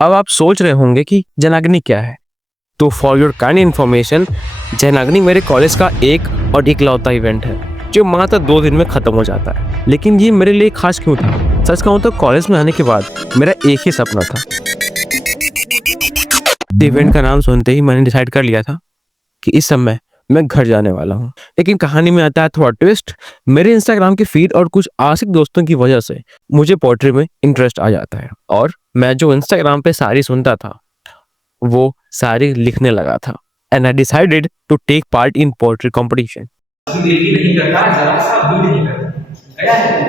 अब आप सोच रहे होंगे कि जनाग्नि क्या है, तो फॉर योर काइंड इन्फॉर्मेशन, जनाग्नि मेरे कॉलेज का एक और इकलौता इवेंट है जो मात्र 2 दिन में खत्म हो जाता है। लेकिन ये मेरे लिए खास क्यों था? सच कहूँ तो कॉलेज में आने के बाद मेरा एक ही सपना था। इवेंट का नाम सुनते ही मैंने डिसाइड कर लिया था कि इस समय मैं घर जाने वाला हूँ। लेकिन कहानी में आता है थोड़ा ट्विस्ट। मेरे इंस्टाग्राम के फीड और कुछ आशिक दोस्तों की वजह से मुझे पोएट्री में इंटरेस्ट आ जाता है और मैं जो इंस्टाग्राम पे शायरी सुनता था वो शायरी लिखने लगा था। And I decided to take part in poetry competition. दिल भी नहीं करता, जरा सा भी नहीं करता, गया है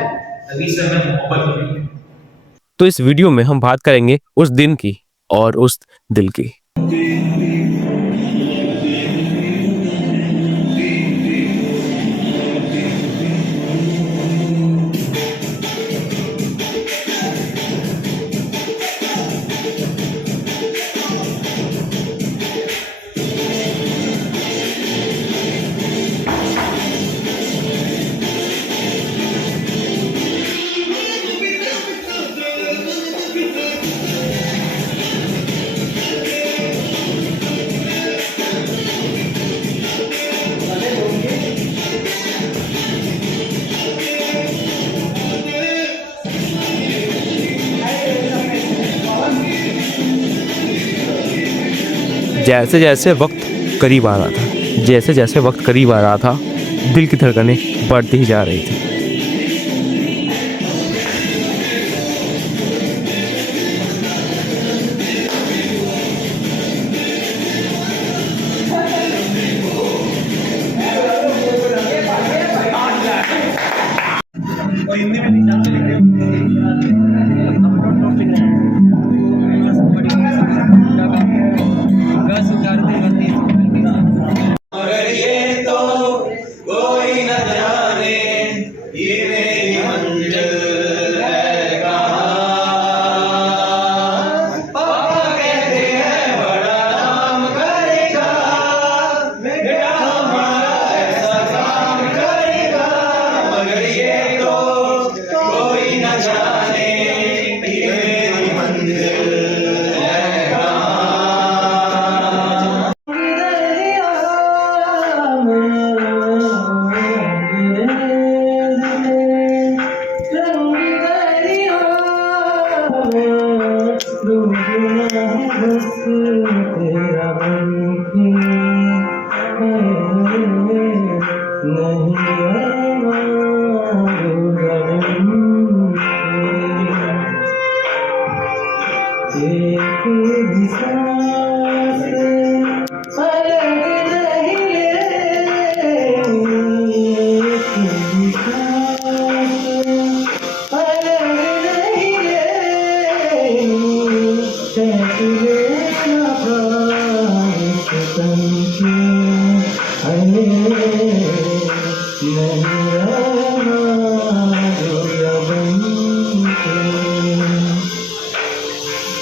तभी से मैं मोहब्बत ही नहीं। तो इस वीडियो में हम बात करेंगे उस दिन की और उस दिल की। जैसे जैसे वक्त करीब आ रहा था, जैसे जैसे वक्त करीब आ रहा था, दिल की धड़कनें बढ़ती ही जा रही थी।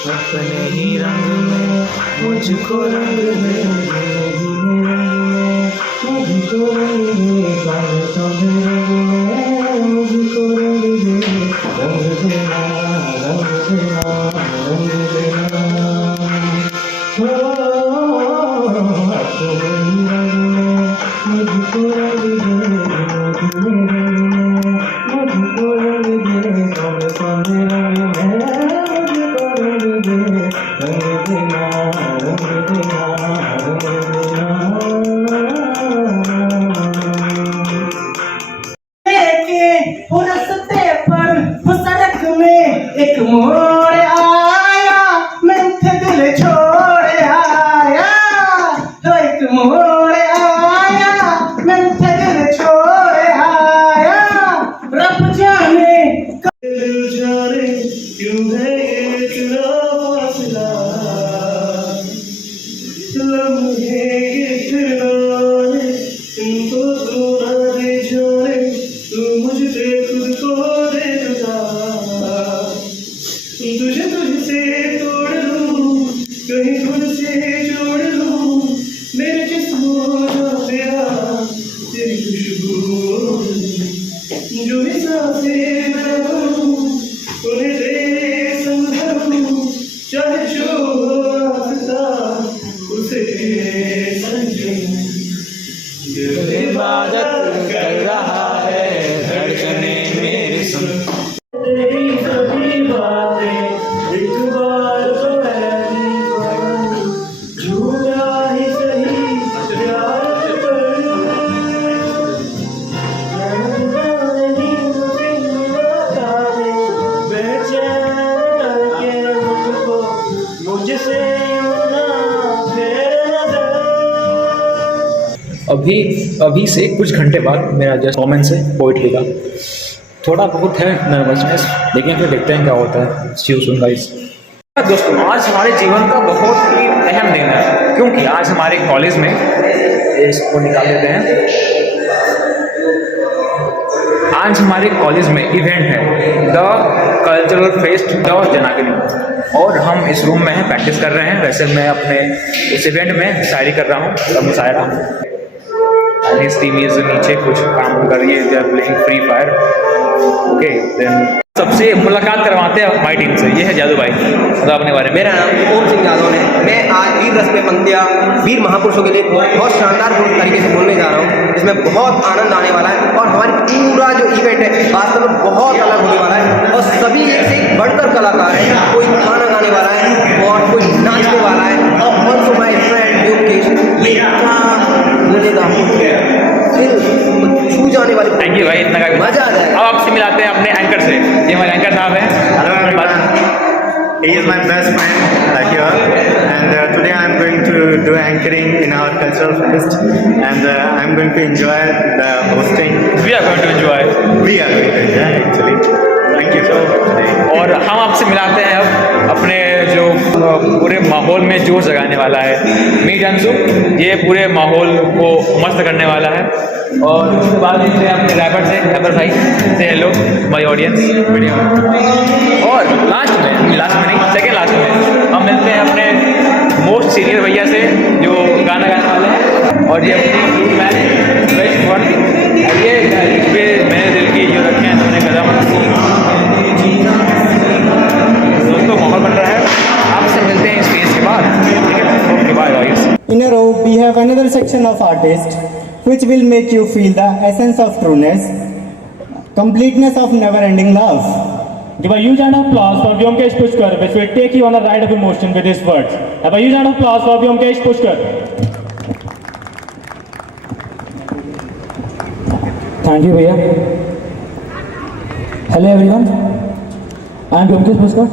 अपने ही रंग में मुझको रंग दे, मुझको रंग दे, मुझको रंग दे, रंग देना, रंग देना, रंग देना। अपने ही रंग में मुझको रंग दे, मुझको रंग दे, मुझको रंग दे, एक मोड़ आया, मैं थे दिल छोड़ आया, तो एक मोड़ आया, मैं थे इबादत कर रहा है धड़कने मेरे सुन। तेरी सभी बातें एक बार तो ऐसी करूं, झूठा ही सही प्यार कर। नींद फिर लगा दे, बेचैन करके मुझको, मुझसे यूं ना फेर नजर। अभी से कुछ घंटे बाद मेरा जस्ट परफॉर्मेंस है पोइट्री का। थोड़ा बहुत है नर्वसनेस, लेकिन फिर देखते हैं क्या होता है। सी यू सून गाइस। दोस्तों, आज हमारे जीवन का बहुत ही अहम दिन है, क्योंकि आज हमारे कॉलेज में, इसको निकाल देते हैं, आज हमारे कॉलेज में इवेंट है, द कल्चरल फेस्ट द जनागिरी, और हम इस रूम में हैं, प्रैक्टिस कर रहे हैं। वैसे मैं अपने उस इवेंट में शायरी कर रहा हूँ, मुशायरा। इस टीम नीचे कुछ काम कर रही है, they are playing Free Fire. Okay, then सबसे मुलाकात करवाते हैं हमारी टीम से। ये है जादू भाई, मतलब अपने बारे में। मेरा नाम ओम सिंह यादव है। मैं आज वीर रस में पंक्तियाँ वीर महापुरुषों के लिए बहुत शानदार तरीके से बोलने जा रहा हूँ, जिसमें बहुत आनंद आने वाला है। और हमारी पूरा जो इवेंट है वास्तव में बहुत अलग होने वाला है, और सभी एक से बढ़कर कलाकार हैं। कोई गाना गाने वाला है और कोई नाचने वाला है। और ऑल्सो माय फ्रेंड योगेश, ये क्या बोलेगा, फिर छू जाने वाली। थैंक यू भाई, इतना का मजा आ जाएगा। अब आपसे मिलाते हैं अपने एंकर से। ये हमारे एंकर साहब हैं। Hello everyone. He is my best friend, like you are, and today I am going to do anchoring in our cultural fest, and I am going to enjoy the hosting. We are going to enjoy. We are going to enjoy actually. Thank you so much. और हम आपसे मिलाते हैं अब अपने जो पूरे माहौल में जोश जगाने वाला है, मीट अंशु। ये पूरे माहौल को मस्त करने वाला है। और उसके बाद मिलते हैं अपने रैपर से। रैपर भाई से हेलो माय ऑडियंस वीडियो में। और लास्ट में नहीं, सेकेंड लास्ट में हम मिलते हैं अपने मोस्ट सीनियर भैया से, जो गाना गाने वाले हैं। और ये अपनी मैन बेस्ट वन, ये पे मैंने दिल की जो रखे हैं तुमने कदम। दोस्तों, माहौल बन रहा है। आपसे मिलते हैं स्टेज के बाद, ठीक है? Okay, bye guys. In a row, we have another section of artists which will make you feel the essence of trueness, completeness of never-ending love. Give a huge round of applause for Vyomkesh Pushkar, which will take you on a ride of emotion with his words. Have a huge round of applause for Vyomkesh Pushkar. Thank you, भैया. Hello everyone, I am Vyomkesh Pushkar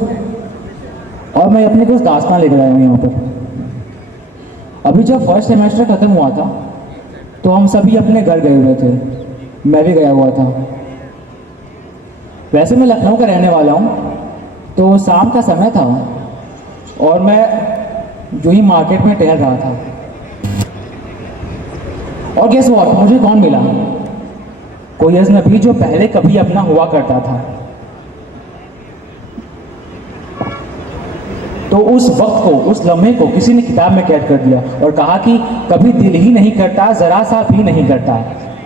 और मैं अपनी कुछ दास्तान लेकर आया हूँ यहाँ पर। अभी जब फर्स्ट सेमेस्टर खत्म हुआ था तो हम सभी अपने घर गए हुए थे, मैं भी गया हुआ था। वैसे मैं लखनऊ का रहने वाला हूँ, तो शाम का समय था और मैं जो ही मार्केट में टहल रहा था, और गेस व्हाट, मुझे कौन मिला? कोई अजनबी जो पहले कभी अपना हुआ करता था। तो उस वक्त को, उस लम्हे को किसी ने किताब में कैद कर दिया और कहा कि कभी दिल ही नहीं करता, जरा सा भी नहीं करता,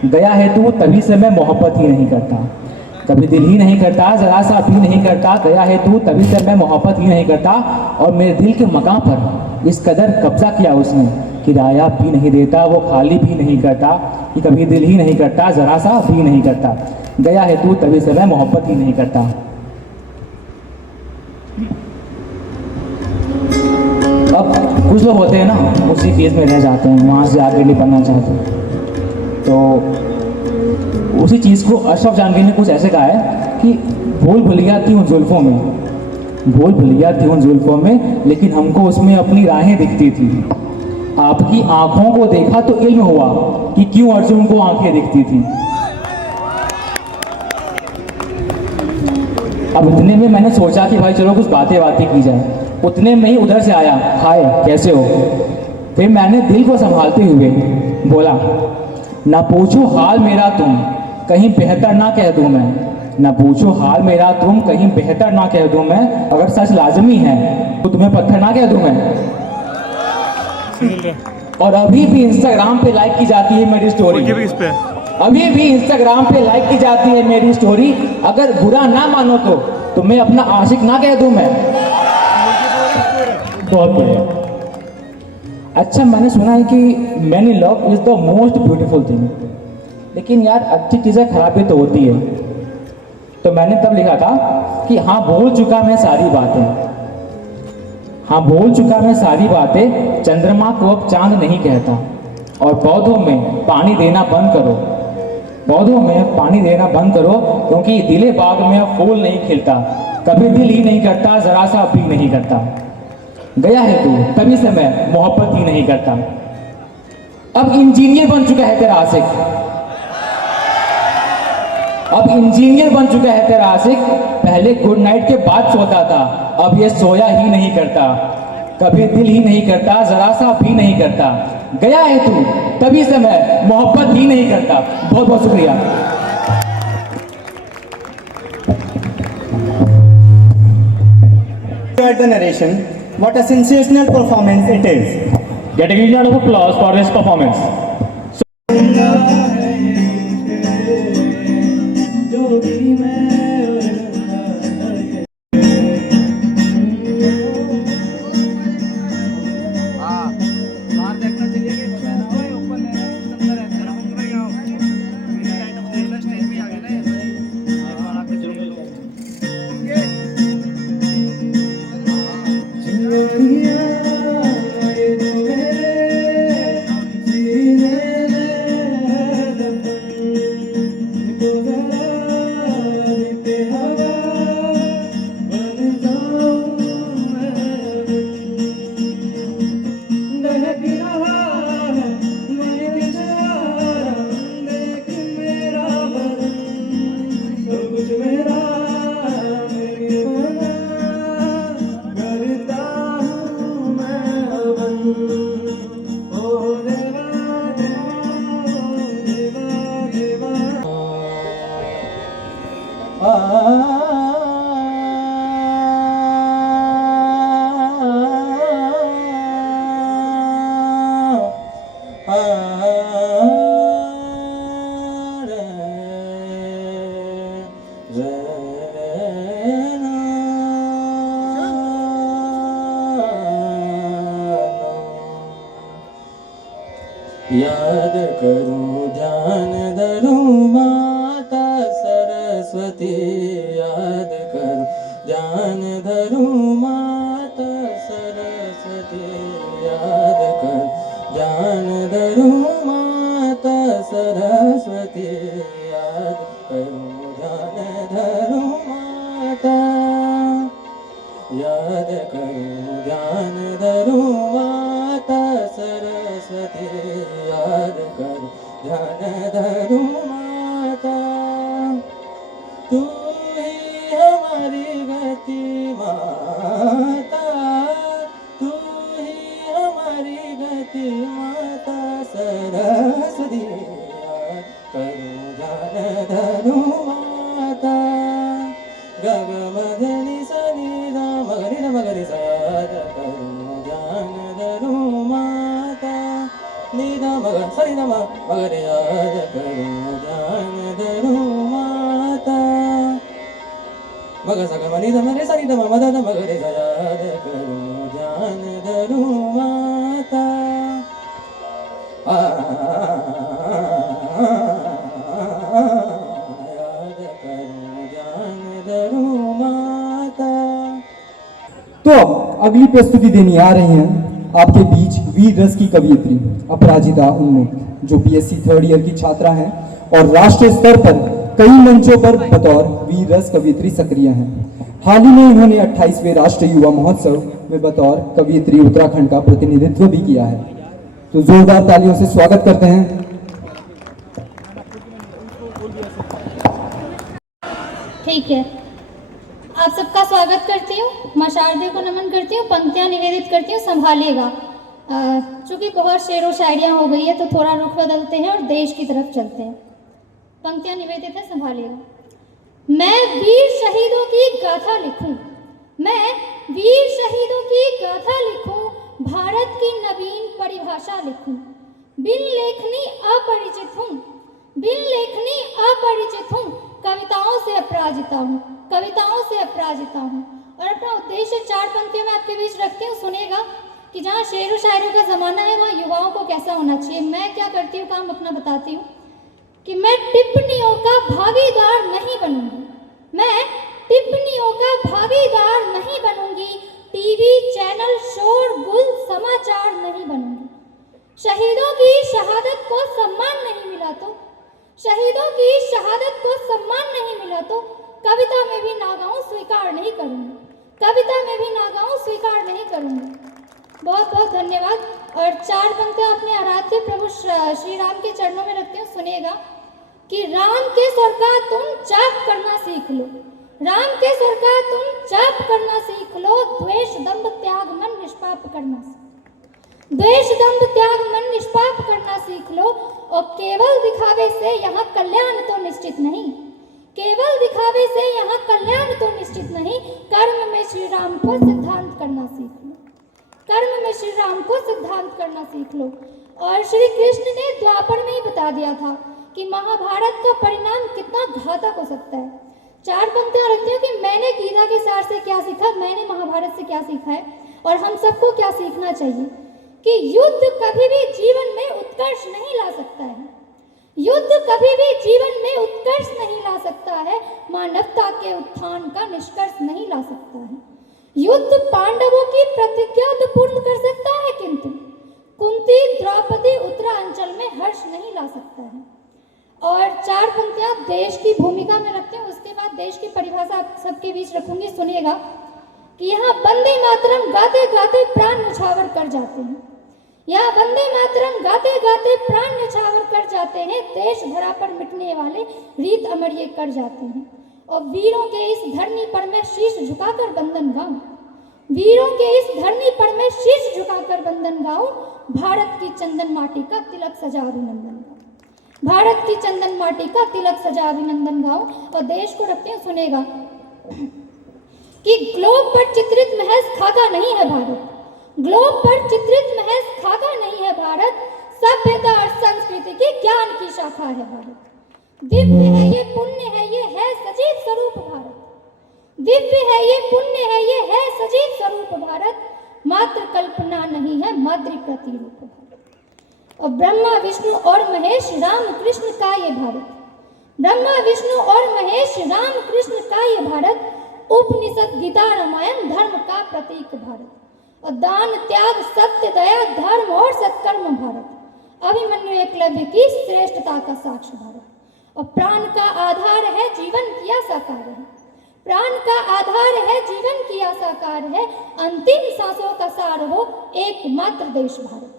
गया है तू तभी से मैं मोहब्बत ही नहीं करता। कभी दिल ही नहीं करता, जरा सा भी नहीं करता, गया है तू तभी से मैं मोहब्बत ही नहीं करता। और मेरे दिल के मकाम पर इस कदर कब्जा किया उसने, किराया भी नहीं देता, वो खाली भी नहीं करता, कि कभी दिल ही नहीं करता, जरा सा भी नहीं करता, गया है तू तभी से मैं मोहब्बत ही नहीं करता। अब कुछ लोग होते हैं ना, उसी फेज में रह जाते हैं, वहाँ से आगे नहीं बढ़ना चाहते। तो उसी चीज़ को अशरफ जानवी ने कुछ ऐसे कहा है कि भूल भुलिया थी उन जुल्फ़ों में, भूल भुलिया थी उन जुल्फ़ों में, लेकिन हमको उसमें अपनी राहें दिखती थी। आपकी आंखों को देखा तो इल्म हुआ कि क्यों अर्जुन को आंखें दिखती थी। अब इतने में मैंने सोचा कि भाई चलो कुछ बातें की जाए। उतने में ही उधर से आया, हाय कैसे हो। फिर मैंने दिल को संभालते हुए बोला, ना पूछो हाल मेरा तुम, कहीं बेहतर ना कह दूं मैं, ना पूछो हाल मेरा तुम, कहीं बेहतर ना कह दूं मैं, अगर सच लाजमी है तो तुम्हें पत्थर ना कह दूं मैं। और अभी भी इंस्टाग्राम पे लाइक की जाती है मेरी स्टोरी, अभी भी इंस्टाग्राम पे लाइक की जाती है मेरी स्टोरी, अगर बुरा ना मानो तो मैं अपना आशिक ना कह दूं मैं। बहुत बढ़िया। अच्छा, मैंने सुना है कि many love is the most beautiful thing, लेकिन यार अच्छी चीज़ें खराब भी तो होती है। तो मैंने तब लिखा था कि हाँ भूल चुका मैं सारी बातें, हाँ भूल चुका मैं सारी बातें, चंद्रमा को अब चांद नहीं कहता। और पौधों में पानी देना बंद करो, पौधों में पानी देना बंद करो, क्योंकि दिले बाग में अब फूल नहीं खिलता, कभी दिल ही नहीं करता, जरा सा भी नहीं करता। गया है तू तभी से मैं मोहब्बत ही नहीं करता। अब इंजीनियर बन चुका है तेरा आशिक, अब इंजीनियर बन चुका है तेरा आशिक, पहले गुड नाइट के बाद सोता था, अब ये सोया ही नहीं करता, कभी दिल ही नहीं करता, जरा सा भी नहीं करता। गया है तू तभी से मैं मोहब्बत ही नहीं करता। बहुत बहुत शुक्रिया। Enjoyed the narration. What a sensational performance it is. Get a huge round of applause for his performance. याद करूं ध्यान धरूं माता सरस्वती, याद करूं ध्यान धरूं माता सरस्वती, याद करूं ध्यान धरूं माता सरस्वती, याद करूं ध्यान धरूं माता, याद करूं ध्यान धरूं माता सरस्वती, याद करूं ध्यान धरूं माता। तू ही हमारी गति माता, तू ही हमारी गति माता सरस्वती, याद करूं ध्यान धरूं माता। गग मगनि सनि धा मगरि ध मगरि सा, याद करूं ध्यान धरूं माता। नि ध मग सनि ध म मगरि, याद करूं ध्यान धरूं माता। मग सग मनि ध मनि सनि ध म ध ध मगरि सा, याद करूं ध्यान धरूं माता। याद करूं ध्यान धरूं माता। तो अब अगली प्रस्तुति देनी आ रही हैं आपके बीच वीर रस की कवियत्री अपराजिता उन्मुक्त, जो बीएससी 3rd ईयर की छात्रा हैं और राष्ट्रीय स्तर पर कई मंचों पर बतौर वीर रस कवियत्री सक्रिय हैं। हाल ही में उन्होंने 28वें राष्ट्रीय युवा महोत्सव में बतौर कवियत्री उत्तराखंड का प्रतिनिधित्व भी किया है। तो जोरदार तालियों से स्वागत करते हैं। ठीक है, आप सबका स्वागत करती हूँ, माँ शारदे को नमन करती हूँ, पंक्तियाँ निवेदित करती हूँ, संभालिएगा। चूँकि बहुत शेर व शायरियाँ हो गई है तो थोड़ा रुख बदलते हैं और देश की तरफ चलते हैं। पंक्तियाँ निवेदित है, संभालिएगा। मैं वीर शहीदों की गाथा लिखूं, मैं वीर शहीदों की गाथा लिखूं, भारत की नवीन परिभाषा लिखूं। बिन लेखनी अपरिचित हूँ, बिन लेखनी अपरिचित हूँ, कविताओं से अपराजिता हूँ, कविताओं से अपराजिता हूँ। और अपना उद्देश्य 4 पंक्तियों में आपके बीच रखती हूँ, सुनेगा। कि जहाँ शेर व शायरों का ज़माना है वहाँ युवाओं को कैसा होना चाहिए। मैं क्या करती हूँ, काम अपना बताती हूँ कि मैं टिप्पणियों का भागीदार नहीं बनूंगी, मैं टिप्पणियों का भागीदार नहीं बनूंगी, टीवी चैनल शोरगुल समाचार नहीं बनूंगी। शहीदों की शहादत को सम्मान नहीं मिला तो, शहीदों की शहादत को सम्मान नहीं मिला तो कविता में भी ना गाऊं स्वीकार नहीं करूंगी, कविता में भी ना गाऊं स्वीकार नहीं करूंगी। बहुत बहुत धन्यवाद। और 4 पंक्तियां अपने आराध्य प्रभु श्री राम के चरणों में रखते हैं, सुनिएगा कि राम के स्वर का तुम जाप करना सीख लो, राम के स्वर का तुम जाप करना सीख लो, द्वेष दंभ त्याग मन निष्पाप करना, द्वेष दंभ त्याग मन निष्पाप करना सीख लो। और केवल दिखावे से यहाँ कल्याण तो निश्चित नहीं, केवल दिखावे से यहाँ कल्याण तो निश्चित नहीं, कर्म में श्री राम को सिद्धांत करना सीख लो, कर्म में श्री राम को सिद्धांत करना सीख लो। और श्री कृष्ण ने द्वापर में ही बता दिया था कि महाभारत का परिणाम कितना घातक हो सकता है। 4 पंक्तियां रखती हूँ कि मैंने गीता के सार से क्या सीखा, मैंने महाभारत से क्या सीखा है और हम सबको क्या सीखना चाहिए कि युद्ध कभी भी जीवन में उत्कर्ष नहीं ला सकता है, युद्ध कभी भी जीवन में उत्कर्ष नहीं ला सकता है, मानवता के उत्थान का निष्कर्ष नहीं ला सकता है। युद्ध पांडवों की प्रतिज्ञा तो पूर्ण कर सकता है, किंतु कुंती द्रौपदी उत्तरांचल में हर्ष नहीं ला सकता है। और 4 पंक्तियां देश की भूमिका में रखते हैं, उसके बाद देश की परिभाषा आप सबके बीच रखूंगी, सुनिएगा कि यहाँ वंदे मातरम गाते गाते प्राण न्यौछावर कर जाते हैं, यहाँ वंदे मातरम गाते गाते प्राण न्यौछावर कर जाते हैं, देश धरा पर मिटने वाले रीत अमर ये कर जाते हैं। और वीरों के इस धरनी पर मैं शीश झुकाकर वंदन गाऊं, वीरों के इस धरनी पर मैं शीश झुकाकर वंदन गाऊं, भारत की चंदन माटी का तिलक सजा अभिनंदन गाऊं, भारत की चंदन माटी का तिलक सजा अभिनंदन गाऊं। और देश को रखते हैं, सुनेगा कि ग्लोब पर चित्रित महज खाका नहीं है भारत, ग्लोब पर चित्रित महज खाका नहीं है भारत, सभ्यता और संस्कृति की ज्ञान की शाखा है भारत। दिव्य है ये, पुण्य है ये, है सजीव स्वरूप भारत, दिव्य है ये, पुण्य है ये, है सजीव स्वरूप भारत, मात्र कल्पना नहीं है माद्री प्रतिरूप भारत। और ब्रह्मा विष्णु और महेश राम कृष्ण का ये भारत, ब्रह्मा विष्णु और महेश राम कृष्ण का ये भारत, उपनिषद गीता रामायण धर्म का प्रतीक भारत। और दान त्याग सत्य दया धर्म और सत्कर्म भारत, अभिमन्यु एकलव्य की श्रेष्ठता का साक्ष्य भारत। और प्राण का आधार है जीवन किया साकार है, प्राण का आधार है जीवन किया साकार है, अंतिम सांसों का सार हो एकमात्र देश भारत,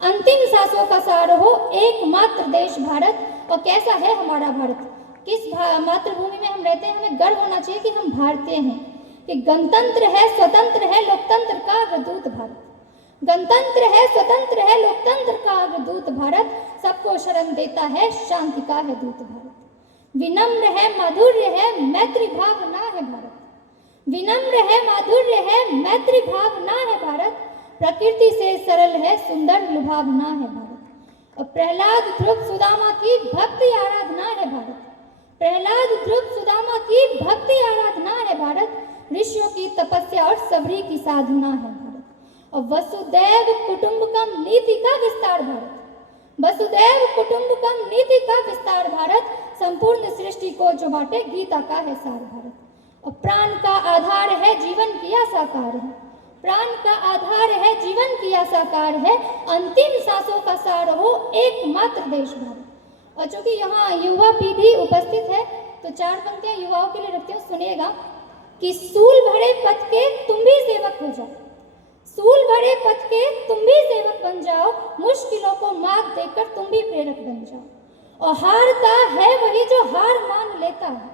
अंतिम सांसों का सार हो एकमात्र देश भारत। और कैसा है हमारा भारत, किस मातृभूमि में हम रहते हैं, हमें गर्व होना चाहिए कि हम भारतीय हैं, कि गणतंत्र है स्वतंत्र है लोकतंत्र का अग्रदूत भारत, गणतंत्र है स्वतंत्र है लोकतंत्र का अग्रदूत भारत, सबको शरण देता है शांति का है दूत भारत। विनम्र है माधुर्य है मैत्री भावना है भारत, विनम्र है माधुर्य है मैत्री भावना है भारत, प्रकृति से सरल है सुंदर लुभावना है भारत। और प्रहलाद ध्रुव सुदामा की भक्ति आराधना है भारत, प्रहलाद ध्रुव सुदामा की भक्ति आराधना है भारत, ऋषियों की तपस्या और सबरी की साधना है भारत। और वसुदैव कुटुंबकम नीति का विस्तार भारत, वसुदैव कुटुंबकम नीति का विस्तार भारत, संपूर्ण सृष्टि को जो बांटे गीता का है सार भारत। और प्राण का आधार है जीवन किया साकार है, प्राण का आधार है जीवन किया साकार है, अंतिम सांसों का सार हो एकमात्र देश भारत। और चूंकि यहाँ युवा पीढ़ी उपस्थित है तो 4 पंक्तियां युवाओं के लिए रखती हूँ, सुनिएगा कि सूल भरे पथ के तुम भी सेवक हो जाओ, सूल भरे पथ के तुम भी सेवक बन जाओ, मुश्किलों को मात देकर तुम भी प्रेरक बन जाओ। और हारता है वही जो हार मान लेता है,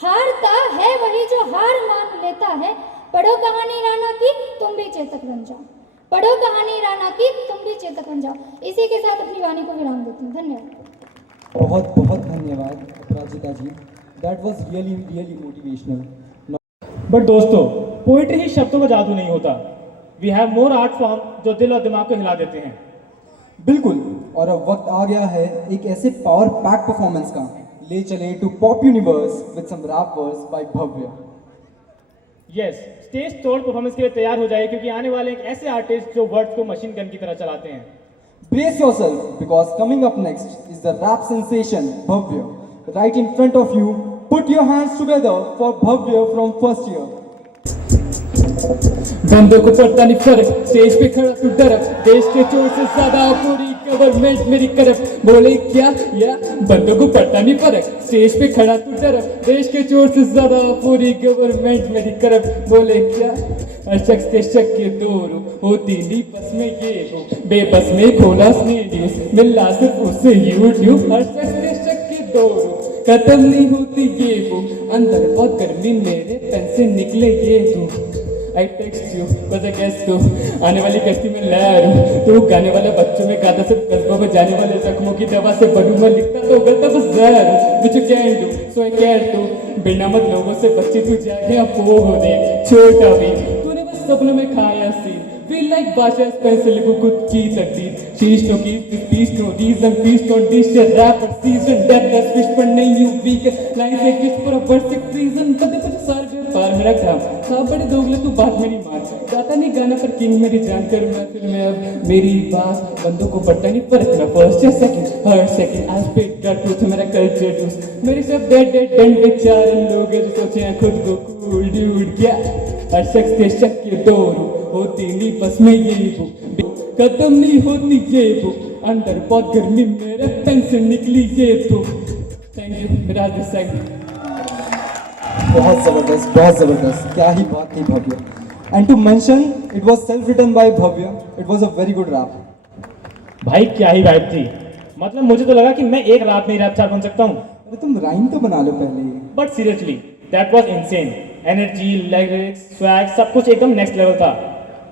हारता है वही जो हार मान लेता है, पढ़ो कहानी राणा की तुम भी चेतक बन जाओ, पढ़ो कहानी राणा की तुम भी चेतक बन जाओ। इसी के साथ अपनी वाणी को विराम देती हूँ, धन्यवाद। बहुत बहुत धन्यवाद Aparajita ji, that was really really motivational. But दोस्तों, पोइट्री ही शब्दों का जादू नहीं होता, we have more art form जो दिल और दिमाग को हिला देते हैं। बिल्कुल, और अब वक्त आ गया है एक ऐसे पावर पैक परफॉर्मेंस का। ले चले to pop universe with some rap verse by Bhavya. Yes, stage तोड़ परफॉर्मेंस के लिए तैयार हो जाइए क्योंकि आने वाले एक ऐसे आर्टिस्ट जो वर्ड्स को मशीन गन की तरह चलाते हैं। Brace yourself because coming up next is the rap sensation Bhavya. Right in front of you, put your hands together for Bhavya from first year. बंदों को पड़ता नहीं फर्क, स्टेज पे खड़ा तू डरक, देश के चोर से ज्यादा पूरी गवर्नमेंट मेरी करप्ट, बोले क्या या बंदों को पड़ता नहीं फर्क, स्टेज पे खड़ा तू डरक, देश के चोर से ज्यादा पूरी गवर्नमेंट मेरी करप्ट, बोले क्या। हर शख्स के शक के दौर होती नहीं बस में ये वो, बेबस में खोला न्यूज मिला सिर्फ उससे यूट्यूब। हर शख्स के शक के दौर खत्म नहीं होती ये वो, अंदर बहुत गर्मी मेरे पेन से निकले ये तू। I text you, cause I guess तू आने वाली कश्ती में लहर हूँ, तू गाने वाले बच्चों में गाता सिर्फ कस्बों में जाने वाले जख्मों की दवा से बनूं मैं, लिखता तो गलता बस जहर which you can do, so I care too। बिना मत लोगों से बच्ची तू जाके अब वो हो दे छोटा भी, तूने बस सपनों में खाया scene, feel like Badshah Spencer लिखूं खुद की तकदीर, शीश नो की speech no reason feast on dish rapper season death that fish पर नहीं यू वीक लाइन से किस पर वर्स एक रीजन कदे कुछ सार पार मेरा काम था बड़े दोगले तू बात मेरी मान गाता नहीं गाना पर किंग मेरी जान कर महफिल में अब मेरी बात बंदों को पड़ता नहीं फर्क ना फर्स्ट या second her second I speak the truth मेरा कल्चर जूस मेरे सब डेड डेड डेड बेचारे लोग जो सोचे हैं खुद को कूल ड्यूड क्या हर शख्स के शक के दौर होती नहीं बस में ये वो खत्म नहीं होती ये वो अंदर बहुत गर्मी मेरे पेन से निकली ये तो थैंक यू मेरा दिस सेगमेंट बहुत ज़बरदस्त, क्या ही बात थी Bhavya. And to mention it was self written by Bhavya, it was a very good rap. भाई क्या ही वाइब थी, मतलब मुझे तो लगा कि मैं एक रात में ही रैप स्टार बन सकता हूँ। अरे तुम राइम तो बना लो पहले। But seriously that was insane, energy lyrics swag सब कुछ एकदम नेक्स्ट लेवल था।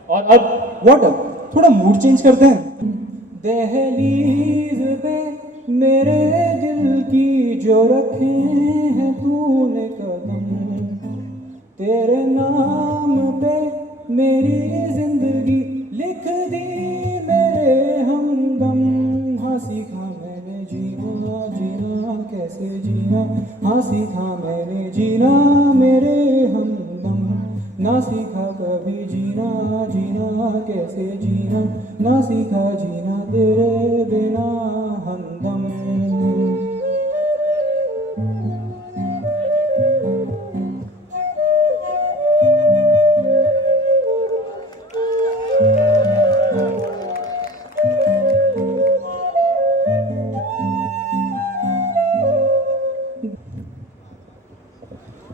और अब व्हाट अब थोड़ा मूड चेंज करते हैं। दहलीज पे मेरे दिल की जो रखे हैं तूने कदम तेरे नाम पे मेरी जिंदगी लिख दी मेरे हमदम हाँ सीखा मैंने जीना जीना कैसे जीना हाँ सीखा मैंने जीना मेरे हमदम ना सीखा कभी जीना जीना कैसे जीना ना सीखा जीना तेरे बिना हमदम।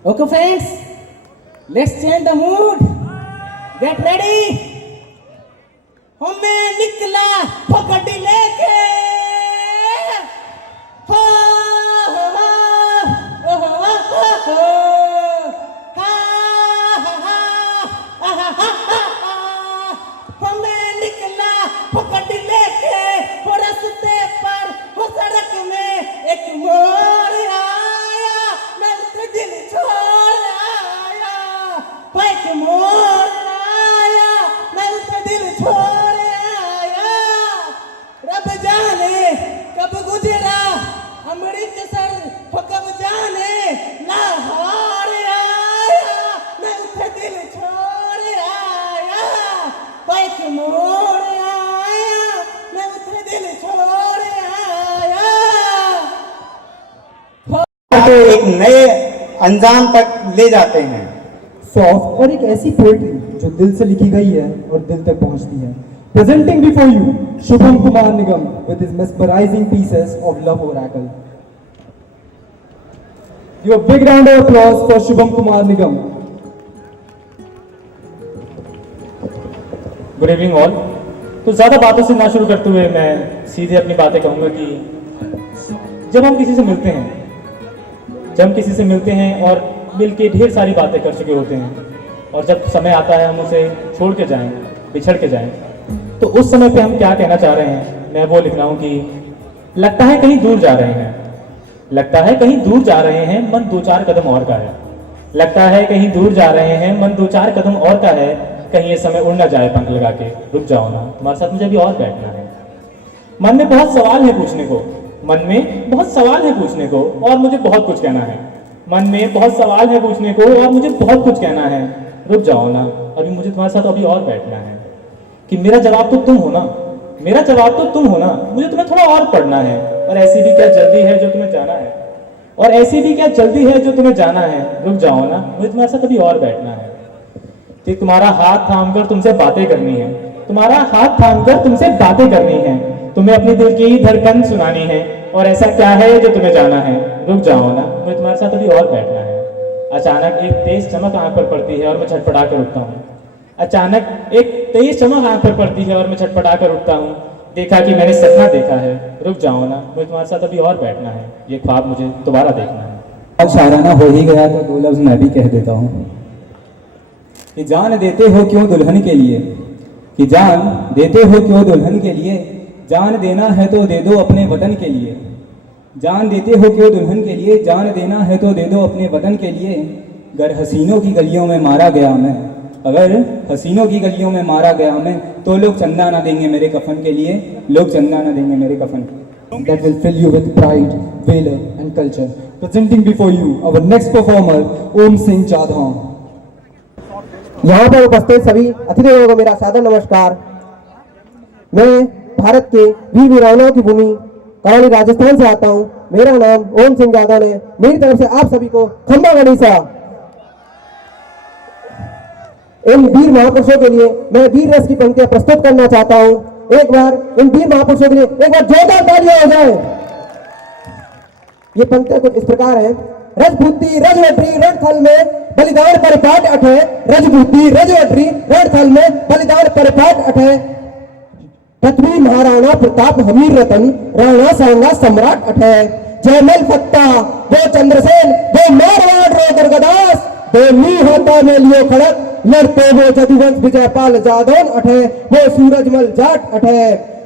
Okay friends, let's change the mood. Get ready. मैं निकला पकड़ लेके मैं निकला पकड़ लेके रस्ते पर हो सड़क में एक मोड़ आया मैं उससे दिल छोड़ आया एक मोड़ आया मैं उससे दिल छोड़ आया रब जाने कब गुजरा अमृतसर कब जाने लाहौर आया मैं उससे दिल छोड़ आया एक मोड़ आया मैं उससे दिल छोड़ आया। को एक नए अंजाम तक ले जाते हैं। सॉफ्ट और एक ऐसी पोएट्री जो दिल से लिखी गई है और दिल तक पहुंचती है। Presenting before you Shubham Kumar Nigam with his mesmerizing pieces of love oracle. Give a big round of applause for Shubham Kumar Nigam. Good evening all. तो ज़्यादा बातों से ना शुरू करते हुए मैं सीधे अपनी बातें कहूँगा कि जब हम किसी से मिलते हैं और मिल के ढेर सारी बातें कर चुके होते हैं और जब समय आता है हम उसे छोड़ के जाएं, बिछड़ के जाएं, तो उस समय पे हम क्या कहना चाह रहे हैं मैं वो लिख रहा हूँ कि लगता है कहीं दूर जा रहे हैं, लगता है कहीं दूर जा रहे हैं मन दो चार कदम और का है, लगता है कहीं दूर जा रहे हैं मन दो चार कदम और का है, कहीं ये समय उड़ ना जाए पंख लगा के रुक जाओ ना तुम्हारे साथ मुझे अभी और बैठना है। मन में बहुत सवाल है पूछने को, मन में बहुत सवाल है पूछने को और मुझे बहुत कुछ कहना है, मन में बहुत सवाल है पूछने को और मुझे बहुत कुछ कहना है, रुक जाओ ना, अभी मुझे तुम्हारे साथ अभी और बैठना है। कि मेरा जवाब तो तुम हो ना, मेरा जवाब तो तुम हो ना, मुझे तुम्हें थोड़ा और पढ़ना है। और ऐसी भी क्या जल्दी है जो तुम्हें जाना है, और ऐसी भी क्या जल्दी है जो तुम्हें जाना है। रुक जाओ ना, मुझे तुम्हारे साथ अभी और बैठना है। कि तुम्हारा हाथ थाम कर तुमसे बातें करनी है, तुम्हारा हाथ थाम कर तुमसे बातें करनी है, तुम्हें अपनी दिल की धड़कन सुनानी है। और ऐसा क्या है जो तुम्हें जाना है। रुक जाओ ना, मुझे तुम्हारे साथ अभी और बैठना है। अचानक एक तेज चमक आंख पर पड़ती है और मैं छटपटा कर उठता हूँ। अचानक एक तेज चमक आंख पर पड़ती है और मैं छटपटा कर उठता हूँ। देखा कि मैंने सपना देखा है। रुक जाओ ना, मुझे तुम्हारे साथ अभी और बैठना है। ये ख्वाब मुझे दोबारा देखना है। अब शायराना हो ही गया तो 2 लफ्ज़ मैं भी कह देता हूँ कि जान देते हो क्यों दुल्हन के लिए, कि जान देते हो क्यों दुल्हन के लिए, जान देना है तो दे दो अपने वतन के लिए। जान देते हो क्यों दुल्हन के लिए, जान देना है तो दे दो अपने वतन के लिए। अगर हसीनों की गलियों में मारा गया मैं, अगर हसीनों की गलियों में मारा गया मैं, तो लोग चंदा ना देंगे मेरे कफन के लिए, लोग चंदा ना देंगे मेरे कफन के लिए। That will fill you with pride, valor and culture. Presenting before you our next performer, Om Singh Jadhav. यहाँ पर उपस्थित सभी अतिथियों को मेरा सादर नमस्कार। मैं भारत के वीर वीरांगनाओं की भूमि करौली राजस्थान से आता हूँ। मेरा नाम ओम सिंह यादव है। मेरी तरफ से आप सभी को खंबा गणिसा। इन वीर महापुरुषों के लिए मैं वीर रस की पंक्तियां प्रस्तुत करना चाहता हूँ। एक बार इन वीर महापुरुषों के लिए एक बार जोरदार तालियां हो जाए। ये पंक्तियां कुछ इस प्रकार है। रजपूती रजवटरी रणथल में बलिदान परिपाट अठे, रजपूती रजवटरी रणथल में बलिदान परिपाट अठे। पृथ्वी महाराणा प्रताप हमीर रतन राणा सांगा सम्राट अठे। जयमल फत्ता वो चंद्रसेन वो मारवाड़ रो दुर्गदास, वो नी होता में लियो खड़क लड़ते वो जदुवंश विजयपाल जादौन अठे। वो सूरजमल जाट अठे।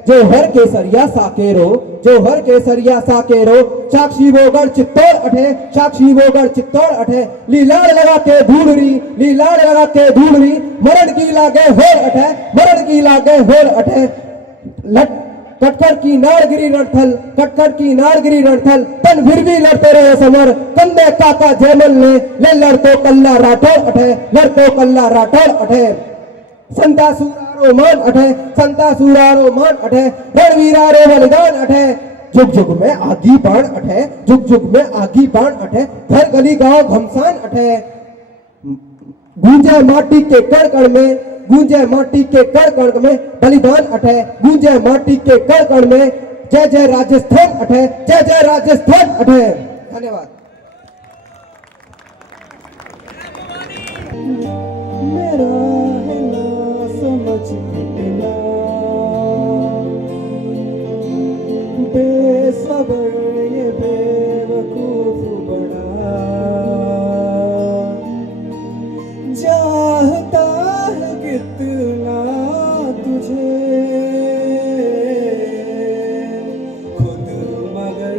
जो हर केसरिया साकेरो, जो हर केसरिया साकेरो, साक्षी वो गढ़ चित्तौड़ अठे, साक्षी वो गढ़ चित्तौड़ अठे। लीलाड़ लगा के ढूंढरी, लीलाड़ लगा के ढूंढरी, मरण की लागे होड़ अठे, मरण की लागे होड़ अठे। कटखर की नारगिरी रणथल, कटखर की नारगिरी रणथल, तन फिर भी लड़ते रहे समर। कंधे काका जयमल ने ले लड़तो कल्ला राठौड़ अठे, लड़तो कल्ला राठौड़ अठे। संता सूरारो मान अठे, संता सूरारो मान अठे। रणवीरारो बलिदान अठे। जुग जुग में आगी बाण अठे, जुग जुग में आगी बाण अठे। घर गली गांव घमसान अठे। गूंजे माटी के कण कण में, गूंजे माटी के कण कण में बलिदान अठे। गूंजे माटी के कण कण में जय जय राजस्थान अठे, जय जय राजस्थान अठे। धन्यवाद। मेरा है ना समझ घटना, बेसबर ये बेवकूफ बड़ा। चाहता है कितना तुझे खुद मगर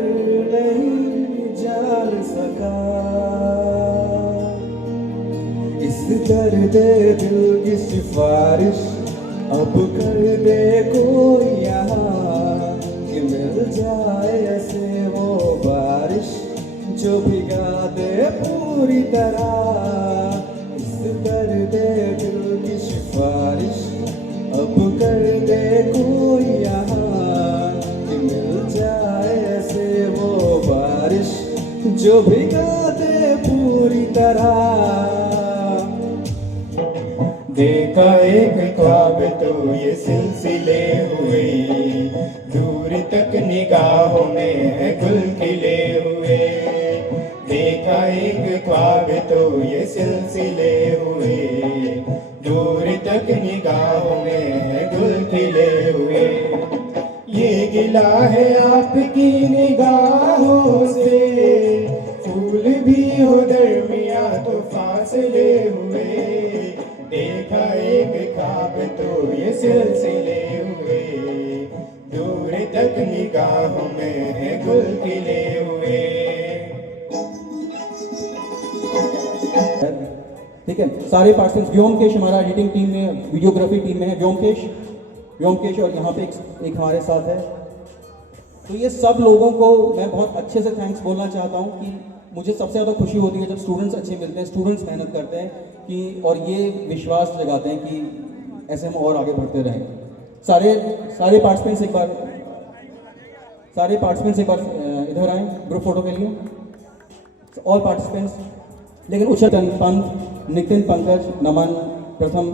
नहीं जान सका। इस दर्द दिल की सिफारिश अब कर दे कोई यहाँ, कि मिल जाए ऐसे वो बारिश जो भिगा दे पूरी तरह। इस दर्द दिल की सिफारिश अब कर दे कोई यहाँ, कि मिल जाए ऐसे वो बारिश जो भिगा दे पूरी तरह। देखा एक ख्वाब तो ये सिलसिले हुए, दूर तक निगाहों में है गुल खिले हुए। देखा एक ख्वाब तो ये सिलसिले हुए, दूर तक निगाहों में है गुल खिले हुए। ये गिला है आपकी निगाहों से, फूल भी हो दरमिया तो फासले हुए। देखा एक ख्वाब तो ये सिलसिले हुए, दूर तक निगाहों में है गुल खिले हुए। ठीक है, सारे पार्टिसिपेंट्स, व्योमकेश हमारा एडिटिंग टीम में, वीडियोग्राफी टीम में है व्योमकेश और यहाँ पे एक हमारे साथ है। तो ये सब लोगों को मैं बहुत अच्छे से थैंक्स बोलना चाहता हूँ कि मुझे सबसे ज़्यादा खुशी होती है जब स्टूडेंट्स अच्छे मिलते हैं, स्टूडेंट्स मेहनत करते हैं कि और ये विश्वास जगाते हैं कि ऐसे हम और आगे बढ़ते रहें। सारे पार्टिसिपेंट्स एक बार इधर आएँ ग्रुप फोटो के लिए, ऑल पार्टिसिपेंट्स। लेकिन उच्चतन पंत, नितिन, पंकज, नमन, प्रथम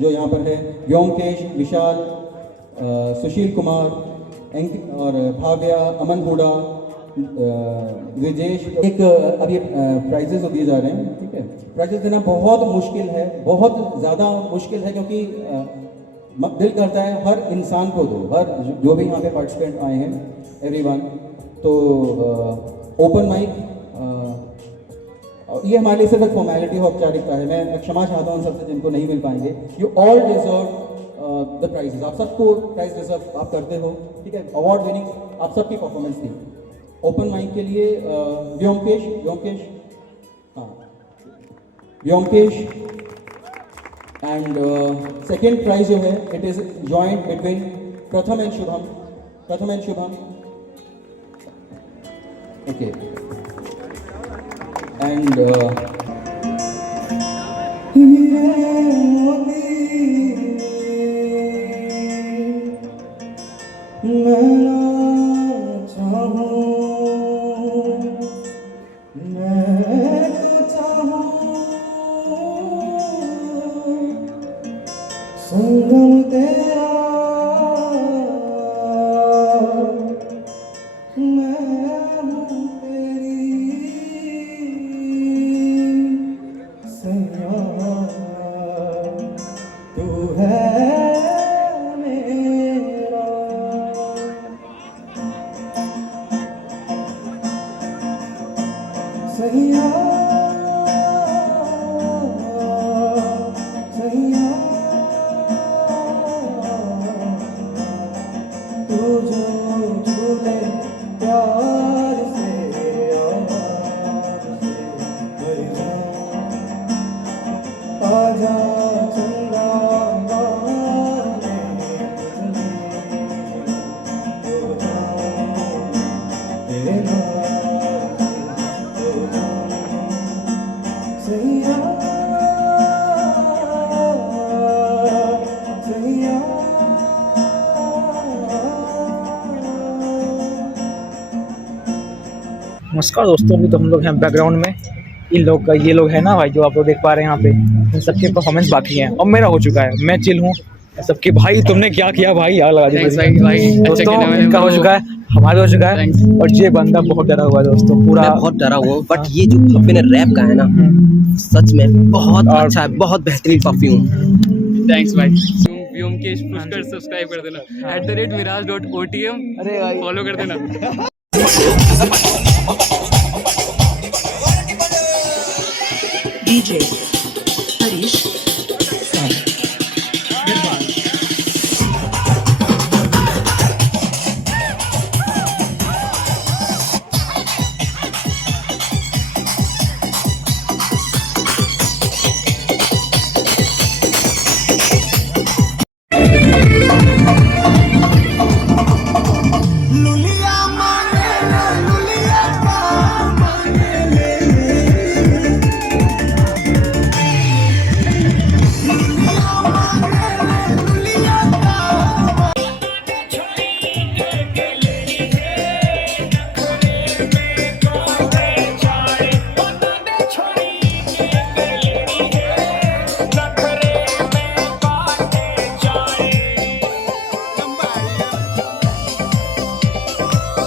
जो यहाँ पर है, व्योमकेश, विशाल, सुशील कुमार और भाव्या, अमन हुडा, विजेश। एक अभी प्राइजेस दिए जा रहे हैं, ठीक है। प्राइजेस देना बहुत मुश्किल है, बहुत ज़्यादा मुश्किल है, क्योंकि दिल करता है हर इंसान को दो, हर जो भी यहाँ पे पार्टिसिपेंट आए हैं, एवरीवन। तो ओपन माइक ये हमारे लिए सिर्फ एक फॉर्मेलिटी है, औपचारिकता है। मैं क्षमा चाहता हूँ उन सबसे जिनको नहीं मिल पाएंगे। You all deserve the prizes, आप सबको प्राइज डिजर्व आप करते हो, ठीक है। अवार्ड विनिंग आप सबकी परफॉर्मेंस थी। ओपन माइक के लिए व्योमकेश एंड सेकेंड प्राइज जो है इट इज जॉइंट बिटवीन प्रथम एंड शुभम, ओके। एंड संगम तेरा मैं हूँ तेरी सैया, तू है मेरा। सैया नमस्कार दोस्तों, अभी तो हम लोग हैं बैकग्राउंड में। ये लोग है ना भाई, जो आप लोग देख पा रहे हैं यहाँ पे, इन सबके परफॉर्मेंस बाकी हैं और मेरा हो चुका है। मैं चिल हूँ सबके। भाई तुमने क्या किया भाई, आग लगा दी दोस्तों। इनका हो चुका है, हमारा हो चुका है। और ये बंदा बहुत डरा हुआ है दोस्तों, पूरा बहुत डरा हुआ। बट ये जो भव्य ने रैप का है ना, सच में बहुत अच्छा है, बहुत बेहतरीन परफ्यूम। थैंक्स भाई। व्योमकेश पुष्कर सब्सक्राइब कर देना, @miraj.otm फॉलो कर देना। DJ Harish from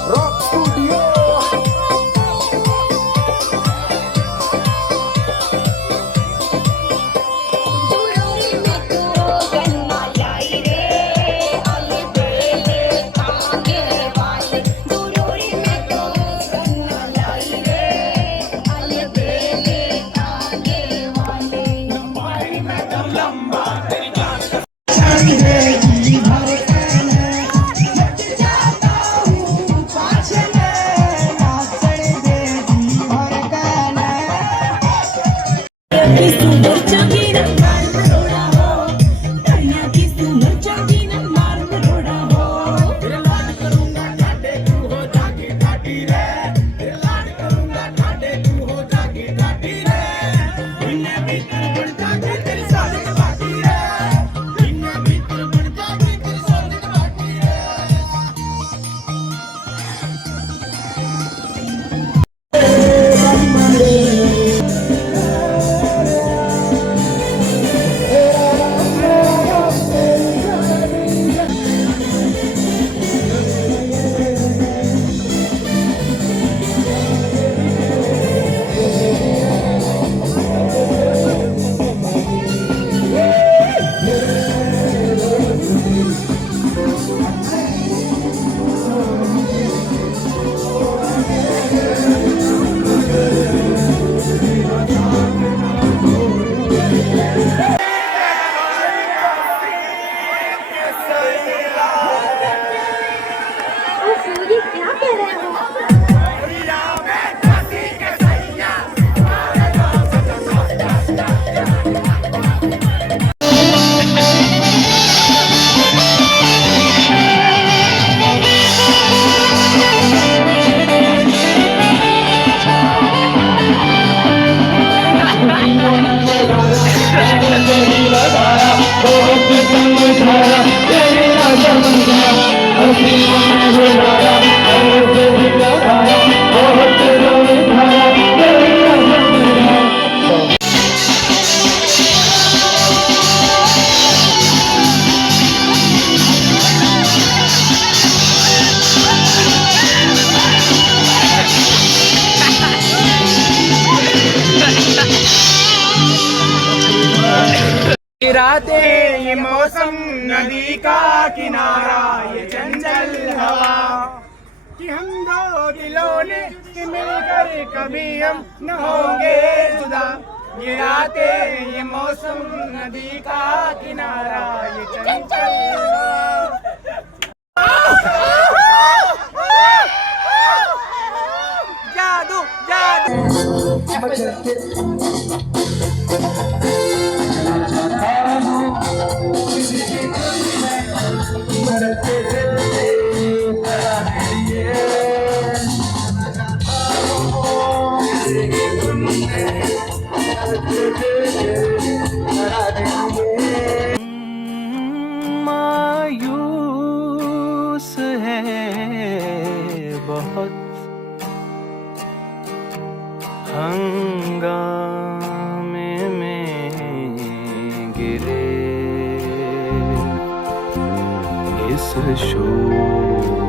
Rock Studio जाने कि मिलकर कभी हम न होंगे जुदा। ये रातें, ये मौसम, नदी का किनारा, ये चंचल जादू जादू। मायूस है बहुत हंगामे में गिरे इस शोर